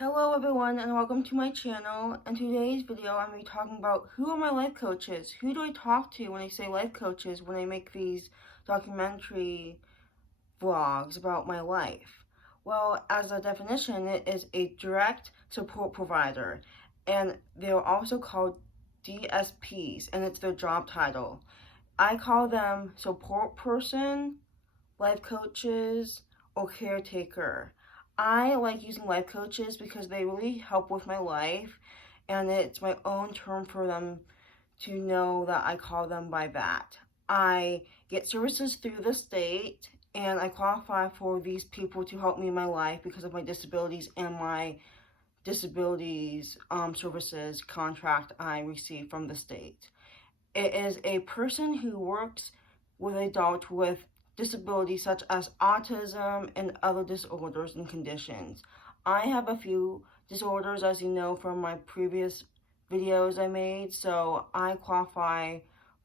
Hello everyone and welcome to my channel. In today's video I'm going to be talking about who are my life coaches. Who do I talk to when I say life coaches when I make these documentary vlogs about my life? Well, as a definition, it is a direct support provider, and they're also called DSPs, and it's their job title. I call them support person, life coaches, or caretaker. I like using life coaches because they really help with my life, and it's my own term for them to know that I call them by that. I get services through the state, and I qualify for these people to help me in my life because of my disabilities and my disabilities services contract I receive from the state. It is a person who works with adults with disabilities such as autism and other disorders and conditions. I have a few disorders, as you know from my previous videos I made, so I qualify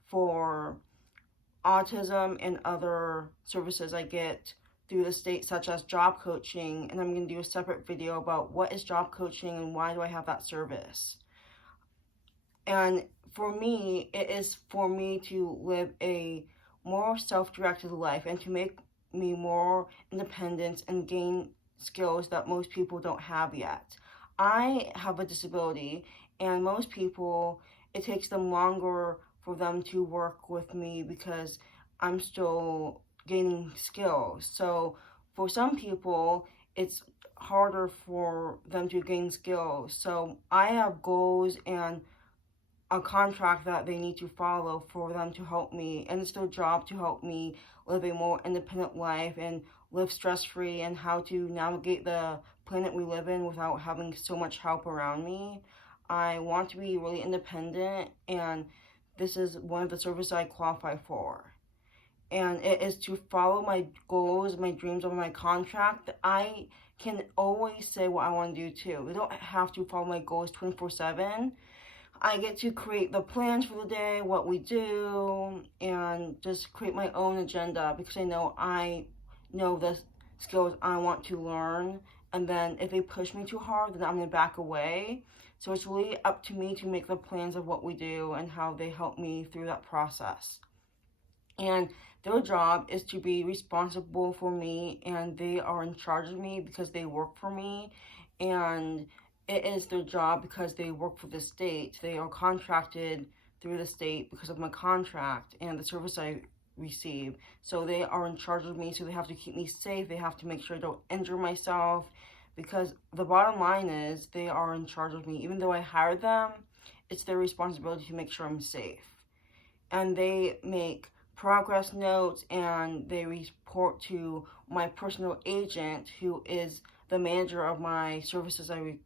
for autism and other services I get through the state, such as job coaching, and I'm going to do a separate video about what is job coaching and why do I have that service. And for me, it is for me to live a more self-directed life and to make me more independent and gain skills that most people don't have yet. I have a disability, and most people, it takes them longer for them to work with me because I'm still gaining skills. So for some people, it's harder for them to gain skills. So I have goals and a contract that they need to follow for them to help me, and it's their job to help me live a more independent life and live stress-free and how to navigate the planet we live in without having so much help around me. I want to be really independent, and this is one of the services I qualify for. And it is to follow my goals, my dreams of my contract. I can always say what I want to do too. I don't have to follow my goals 24/7. I get to create the plans for the day, what we do, and just create my own agenda because I know the skills I want to learn. And then if they push me too hard, then I'm going to back away. So it's really up to me to make the plans of what we do and how they help me through that process. And their job is to be responsible for me, and they are in charge of me because they work for me, and it is their job because they work for the state. They are contracted through the state because of my contract and the service I receive. So they are in charge of me, so they have to keep me safe. They have to make sure I don't injure myself, because the bottom line is they are in charge of me. Even though I hired them, it's their responsibility to make sure I'm safe. And they make progress notes, and they report to my personal agent, who is the manager of my services I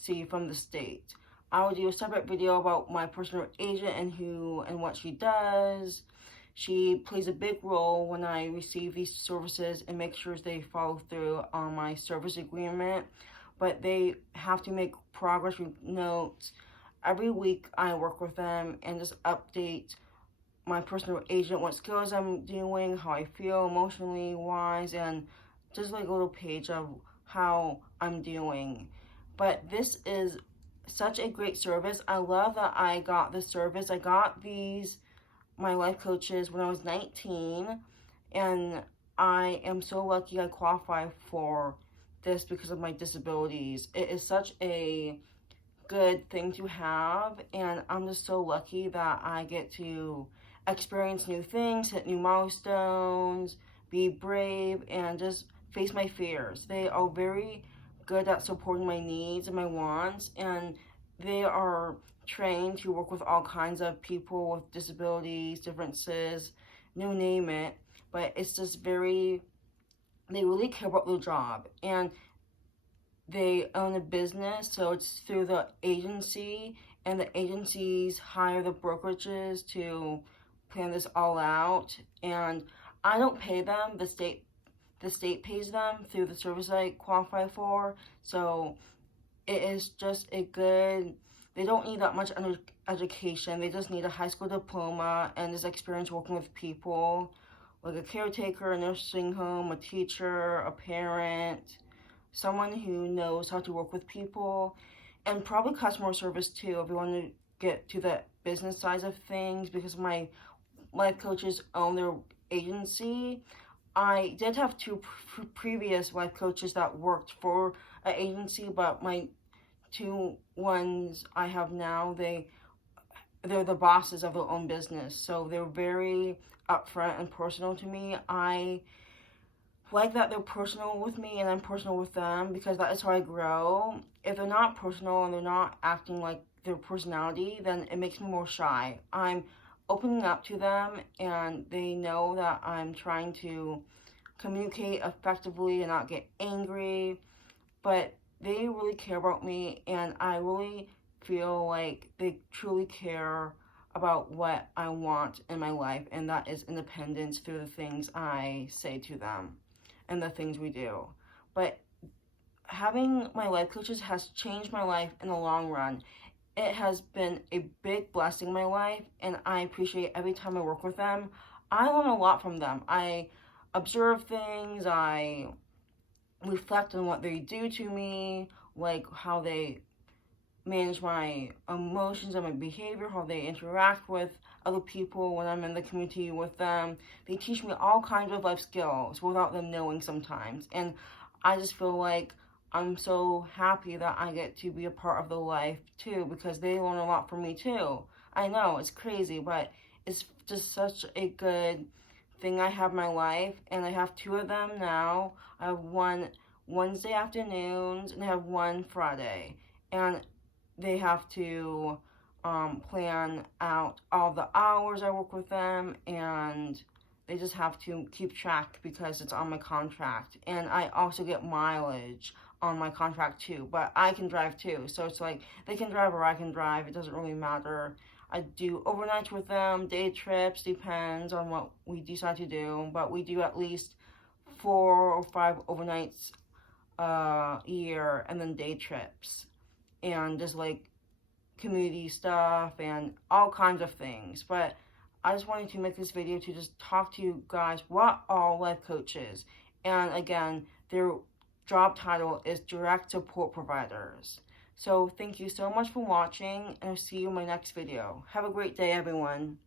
receive from the state. I will do a separate video about my personal agent and who and what she does. She plays a big role when I receive these services and make sure they follow through on my service agreement. But they have to make progress notes. Every week I work with them and just update my personal agent what skills I'm doing, how I feel emotionally wise, and just like a little page of how I'm doing. But this is such a great service. I love that I got this service. I got my life coaches when I was 19, and I am so lucky I qualify for this because of my disabilities. It is such a good thing to have, and I'm just so lucky that I get to experience new things, hit new milestones, be brave, and just face my fears. They are very good at supporting my needs and my wants, and they are trained to work with all kinds of people with disabilities, differences, you name it. But it's just they really care about their job, and they own a business, so it's through the agency, and the agencies hire the brokerages to plan this all out. And I don't pay them, the state pays them through the service I qualify for. So it is just a good, they don't need that much education. They just need a high school diploma and this experience working with people, like a caretaker, a nursing home, a teacher, a parent, someone who knows how to work with people, and probably customer service too if you want to get to the business side of things, because my life coaches own their agency. I did have two previous life coaches that worked for an agency, but my two ones I have now, they're the bosses of their own business, so they're very upfront and personal to me. I like that they're personal with me and I'm personal with them, because that is how I grow. If they're not personal and they're not acting like their personality, then it makes me more shy. I'm opening up to them and they know that I'm trying to communicate effectively and not get angry, but they really care about me, and I really feel like they truly care about what I want in my life, and that is independence through the things I say to them and the things we do. But having my life coaches has changed my life in the long run. It has been a big blessing in my life, and I appreciate every time I work with them. I learn a lot from them. I observe things, I reflect on what they do to me, like how they manage my emotions and my behavior, how they interact with other people when I'm in the community with them. They teach me all kinds of life skills without them knowing sometimes. And I just feel like I'm so happy that I get to be a part of their life too, because they learn a lot from me too. I know, it's crazy, but it's just such a good thing I have in my life, and I have two of them now. I have one Wednesday afternoons and I have one Friday. And they have to plan out all the hours I work with them, and they just have to keep track because it's on my contract. And I also get mileage on my contract too, but I can drive too, so it's like they can drive or I can drive, it doesn't really matter. I do overnights with them, day trips, depends on what we decide to do, but we do at least 4 or 5 overnights a year, and then day trips, and just like community stuff and all kinds of things. But I just wanted to make this video to just talk to you guys what are life coaches. And again, their job title is direct support providers. So thank you so much for watching, and I'll see you in my next video. Have a great day, everyone.